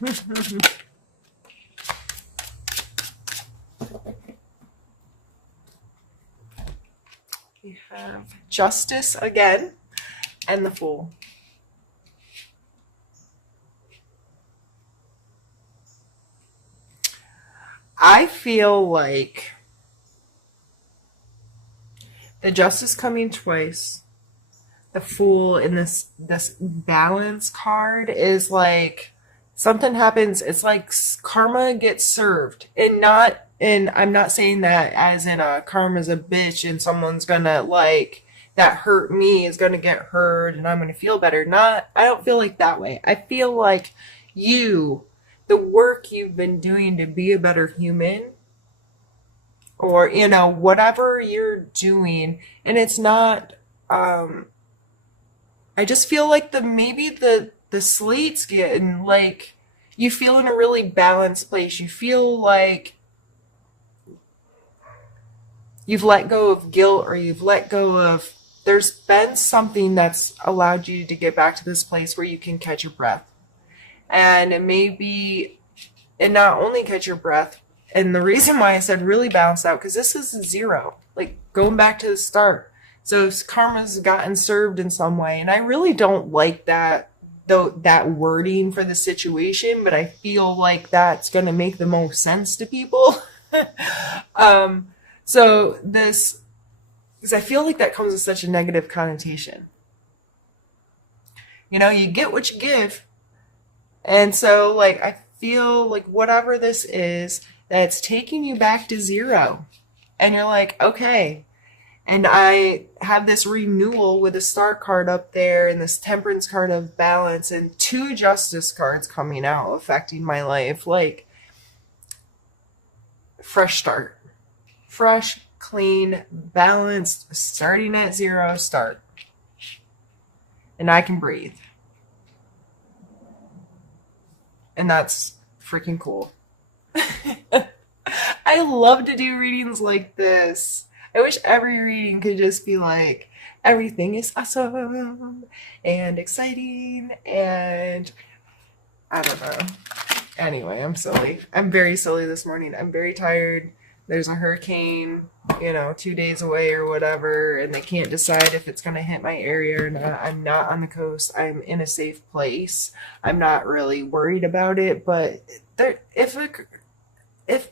We have Justice again and the Fool. I feel like the Justice coming twice, the Fool in this balance card is like something happens. It's like karma gets served, and I'm not saying that as in karma's a bitch and someone's gonna like that hurt me is gonna get hurt and I'm gonna feel better. I don't feel like that way. I feel like the work you've been doing to be a better human, or whatever you're doing, and it's not. I just feel like the slate's getting like you feel in a really balanced place. You feel like you've let go of guilt, or you've let go of. There's been something that's allowed you to get back to this place where you can catch your breath. And not only catch your breath, and the reason why I said really balanced out, because this is 0, like going back to the start. So karma's gotten served in some way, and I really don't like that wording for the situation, but I feel like that's going to make the most sense to people. So this, because I feel like that comes with such a negative connotation. You get what you give. And so, like, I feel like whatever this is, that's taking you back to 0. And you're like, okay. And I have this renewal with a Star card up there and this Temperance card of balance and 2 Justice cards coming out affecting my life. Like, fresh start. Fresh, clean, balanced, starting at 0 start. And I can breathe. And that's freaking cool. I love to do readings like this. I wish every reading could just be like, everything is awesome and exciting and I don't know. Anyway, I'm silly. I'm very silly this morning. I'm very tired. There's a hurricane, 2 days away or whatever, and they can't decide if it's going to hit my area or not. I'm not on the coast. I'm in a safe place. I'm not really worried about it, but if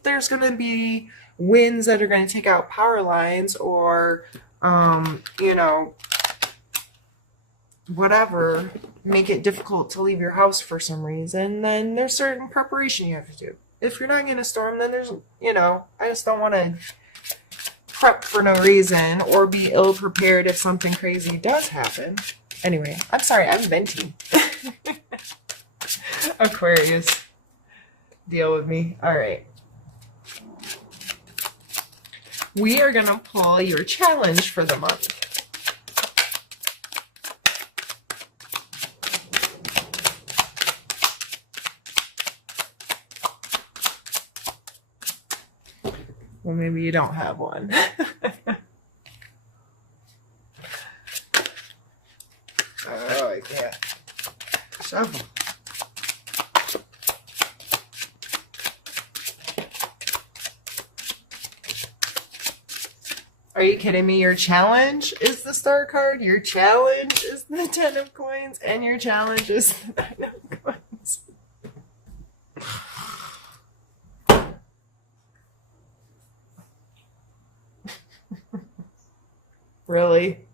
there's going to be winds that are going to take out power lines or, whatever, make it difficult to leave your house for some reason, then there's certain preparation you have to do. If you're not getting a storm, then there's, I just don't want to prep for no reason or be ill prepared if something crazy does happen. Anyway, I'm sorry, I'm venting. Aquarius, deal with me. All right. We are going to pull your challenge for the month. Well, maybe you don't have one. Oh, I can't. Shuffle. Are you kidding me? Your challenge is the Star card, your challenge is the 10 of coins, and your challenge is the 9 of coins. Really?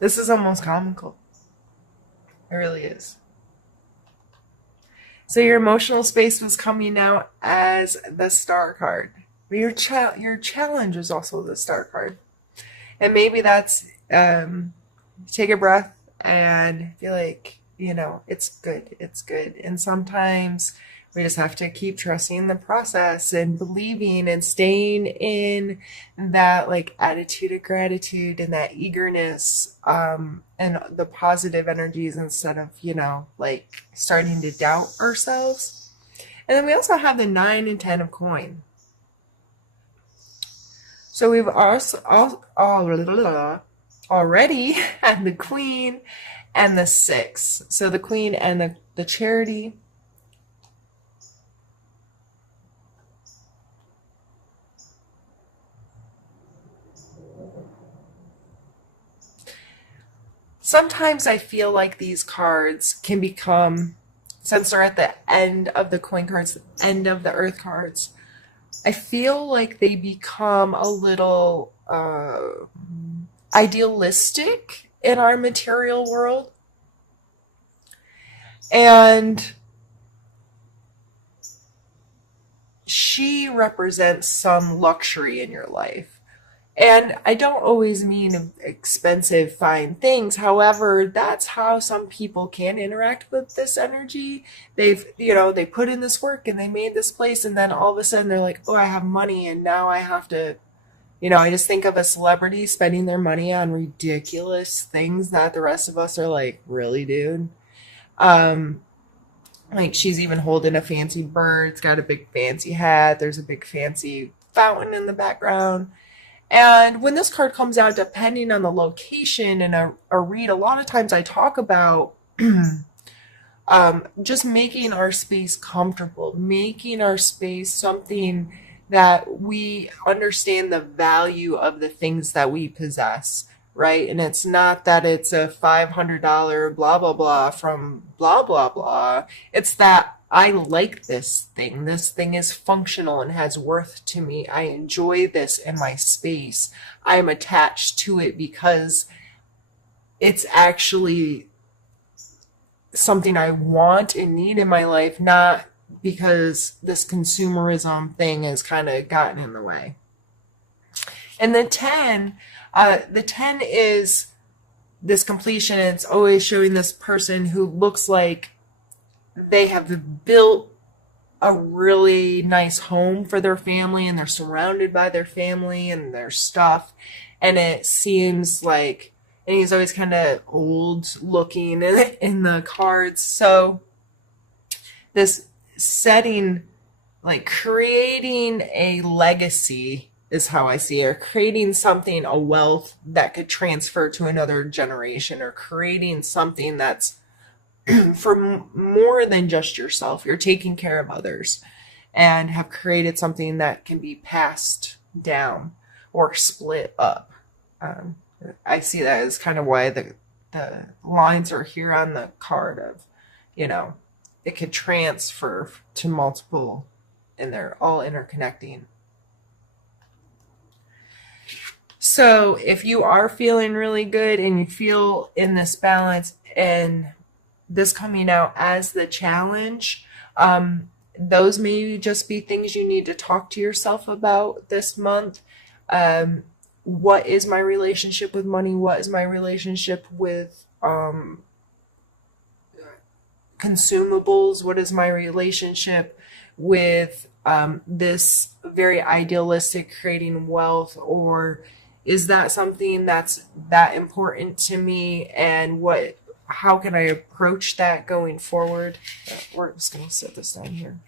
This is almost comical. It really is. So your emotional space was coming out as the Star card. But your challenge is also the Star card. And maybe that's take a breath and feel like, it's good. It's good. And sometimes we just have to keep trusting the process and believing and staying in that like attitude of gratitude and that eagerness and the positive energies instead of, like starting to doubt ourselves. And then we also have the 9 and 10 of coin. So we've also already had the Queen and the 6. So the Queen and the Charity. Sometimes I feel like these cards can become, since they're at the end of the coin cards, the end of the earth cards, I feel like they become a little idealistic in our material world. And she represents some luxury in your life. And I don't always mean expensive, fine things. However, that's how some people can interact with this energy. They put in this work and they made this place, and then all of a sudden they're like, oh, I have money, and now I have to, I just think of a celebrity spending their money on ridiculous things that the rest of us are like, really, dude? Um, like she's even holding a fancy bird. It's got a big fancy hat. There's a big fancy fountain in the background. And when this card comes out, depending on the location and a read, a lot of times I talk about just making our space comfortable, making our space something that we understand the value of the things that we possess, right? And it's not that it's a $500 blah, blah, blah from blah, blah, blah. It's that I like this thing. This thing is functional and has worth to me. I enjoy this in my space. I am attached to it because it's actually something I want and need in my life, not because this consumerism thing has kind of gotten in the way. And the 10 is this completion. It's always showing this person who looks like they have built a really nice home for their family, and they're surrounded by their family and their stuff. And it seems like, and he's always kind of old looking in the cards. So this setting, like creating a legacy is how I see it, or creating something, a wealth that could transfer to another generation, or creating something that's for more than just yourself. You're taking care of others and have created something that can be passed down or split up. I see that as kind of why the lines are here on the card of, it could transfer to multiple, and they're all interconnecting. So if you are feeling really good and you feel in this balance, and this coming out as the challenge, those may just be things you need to talk to yourself about this month. What is my relationship with money? What is my relationship with consumables? What is my relationship with this very idealistic creating wealth? Or is that something that's that important to me? And how can I approach that going forward? We're just going to set this down here.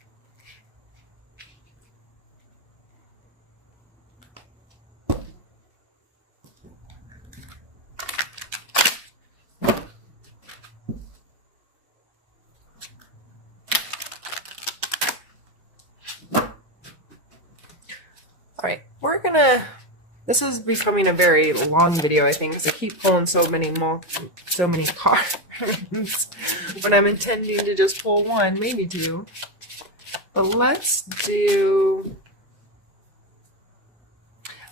All right, this is becoming a very long video, I think, because I keep pulling so many cards when I'm intending to just pull one, maybe two. But let's do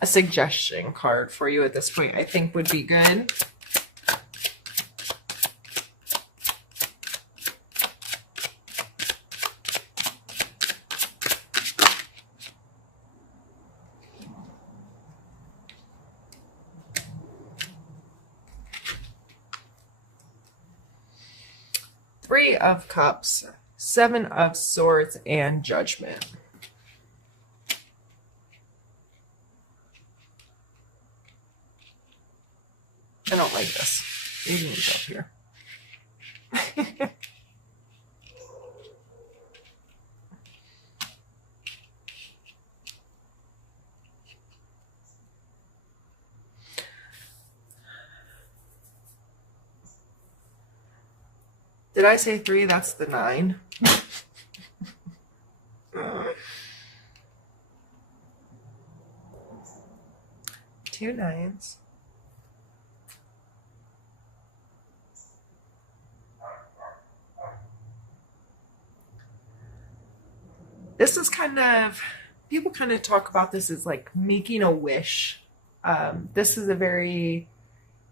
a suggestion card for you at this point, I think would be good. Three of Cups, Seven of Swords, and Judgment. I don't like this. You can move up here. Did I say 3? That's the 9. 2 9s. This is kind of, people kind of talk about this as like making a wish. This is a very,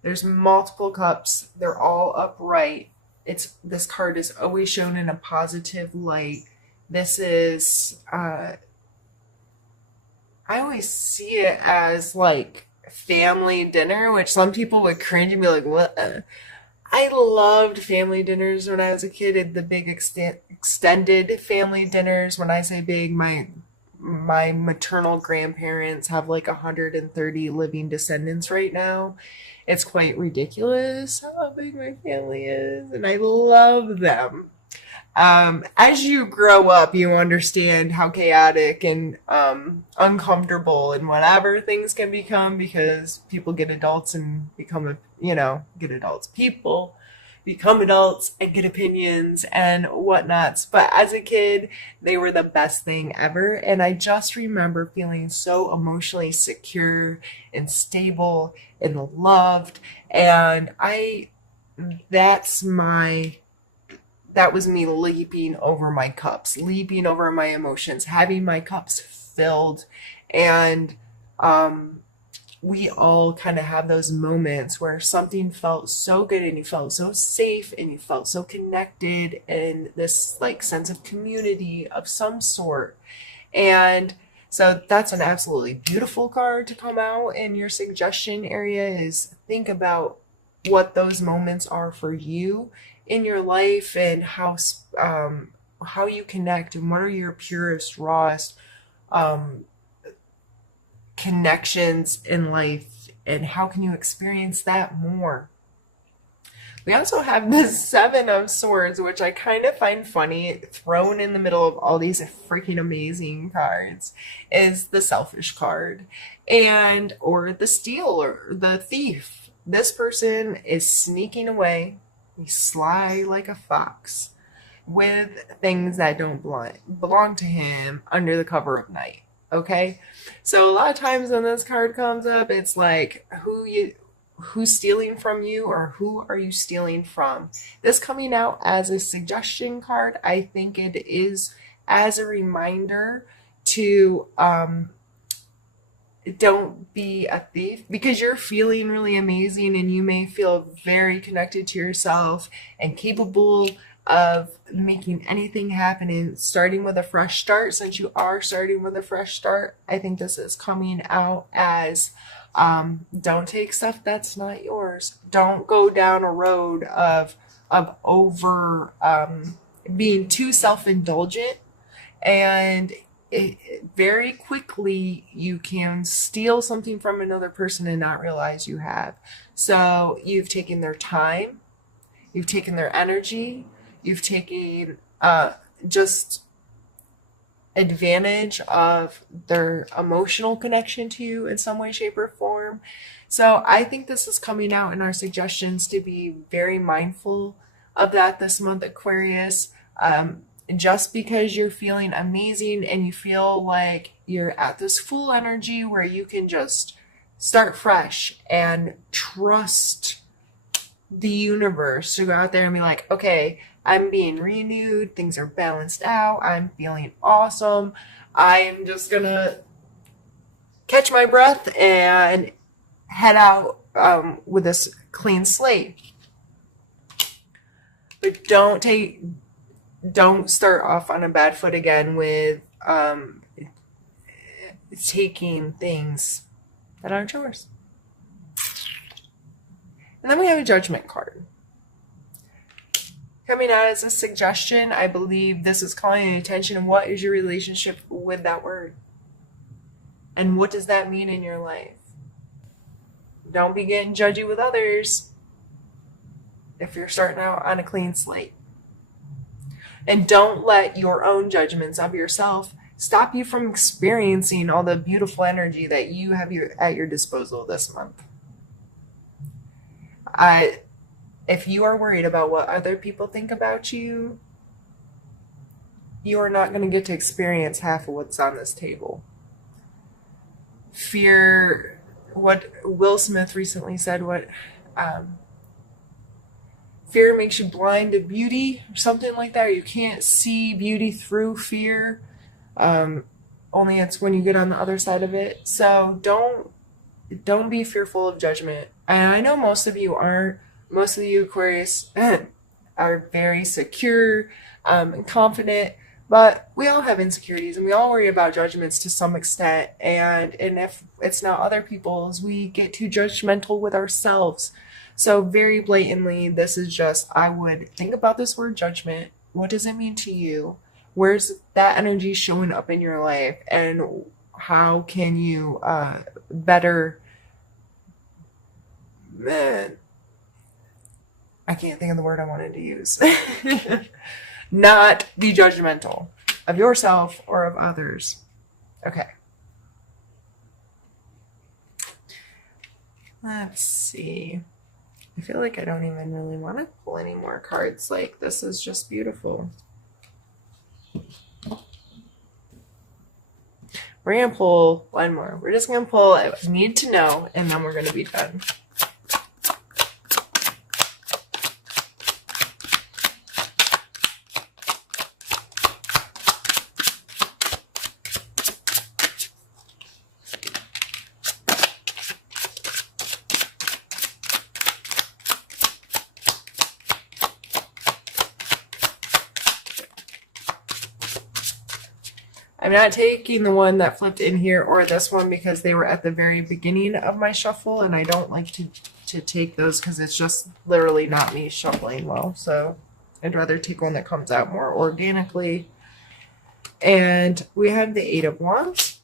there's multiple cups. They're all upright. This card is always shown in a positive light. This is, I always see it as like family dinner, which some people would cringe and be like, what? I loved family dinners when I was a kid, the big extended family dinners. When I say big, my maternal grandparents have like 130 living descendants right now. It's quite ridiculous how big my family is, and I love them. As you grow up, you understand how chaotic and uncomfortable and whatever things can become because people get adults and become, get adults. People become adults and get opinions and whatnots. But as a kid, they were the best thing ever. And I just remember feeling so emotionally secure and stable and loved. And that was me leaping over my cups, leaping over my emotions, having my cups filled. And we all kind of have those moments where something felt so good and you felt so safe and you felt so connected and this like sense of community of some sort. And so that's an absolutely beautiful card to come out in your suggestion area. Is think about what those moments are for you in your life and how you connect and what are your purest, rawest connections in life and how can you experience that more. We also have the 7 of Swords, which I kind of find funny, thrown in the middle of all these freaking amazing cards, is the Selfish card and or the Stealer, the Thief. This person is sneaking away. He's sly like a fox with things that don't belong to him under the cover of night. Okay? So a lot of times when this card comes up, it's like who's stealing from you or who are you stealing from? This coming out as a suggestion card, I think it is as a reminder to don't be a thief because you're feeling really amazing and you may feel very connected to yourself and capable of making anything happen and starting with a fresh start. Since you are starting with a fresh start, I think this is coming out as don't take stuff that's not yours. Don't go down a road of over being too self-indulgent, and very quickly you can steal something from another person and not realize you have. So you've taken their time, you've taken their energy, you've taken just advantage of their emotional connection to you in some way, shape, or form. So I think this is coming out in our suggestions to be very mindful of that this month, Aquarius. Just because you're feeling amazing and you feel like you're at this full energy where you can just start fresh and trust the universe to go out there and be like, okay, I'm being renewed, things are balanced out, I'm feeling awesome, I'm just gonna catch my breath and head out with this clean slate. But don't start off on a bad foot again with taking things that aren't yours. And then we have a Judgment card. Coming out as a suggestion, I believe this is calling attention. What is your relationship with that word? And what does that mean in your life? Don't be getting judgy with others if you're starting out on a clean slate. And don't let your own judgments of yourself stop you from experiencing all the beautiful energy that you have at your disposal this month. If you are worried about what other people think about you are not going to get to experience half of what's on this table. Fear, what Will Smith recently said, um, fear makes you blind to beauty, or something like that. Or you can't see beauty through fear. Um, Only it's when you get on the other side of it. So don't be fearful of judgment. And I know most of you aren't. Most of you Aquarius are very secure and confident, but we all have insecurities and we all worry about judgments to some extent. And if it's not other people's, we get too judgmental with ourselves. So very blatantly, this is just, I would think about this word judgment. What does it mean to you? Where's that energy showing up in your life? And how can you better, man, I can't think of the word I wanted to use. Not be judgmental of yourself or of others. Okay. Let's see. I feel like I don't even really want to pull any more cards. Like, this is just beautiful. We're going to pull one more. We're just going to pull I need to know, and then we're going to be done. I'm not taking the one that flipped in here or this one because they were at the very beginning of my shuffle, and I don't like to take those because it's just literally not me shuffling well. So I'd rather take one that comes out more organically. And we have the Eight of Wands.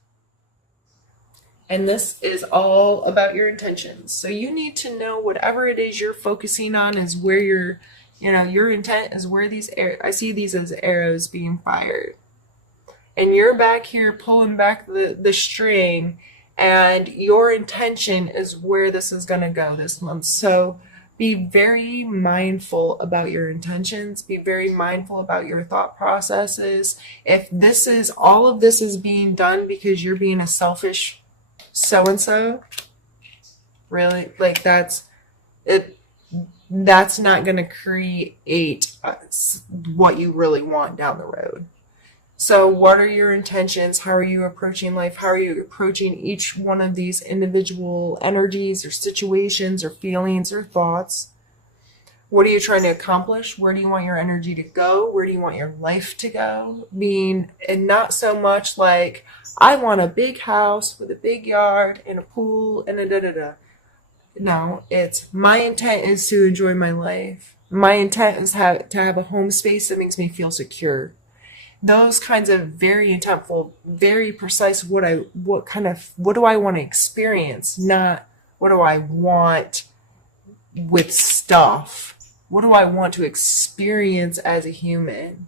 And this is all about your intentions. So you need to know whatever it is you're focusing on is where your intent is where I see these as arrows being fired. And you're back here pulling back the string, and your intention is where this is going to go this month. So be very mindful about your intentions. Be very mindful about your thought processes. If all of this is being done because you're being a selfish so-and-so, really, like that's not going to create what you really want down the road. So what are your intentions? How are you approaching life? How are you approaching each one of these individual energies or situations or feelings or thoughts? What are you trying to accomplish? Where do you want your energy to go? Where do you want your life to go? And not so much like, I want a big house with a big yard and a pool and a da-da-da. No, it's my intent is to enjoy my life. My intent is to have a home space that makes me feel secure. Those kinds of very intentful, very precise what do I want to experience, not what do I want with stuff. What do I want to experience as a human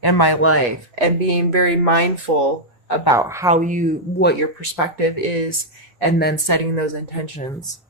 in my life? And being very mindful about what your perspective is, and then setting those intentions.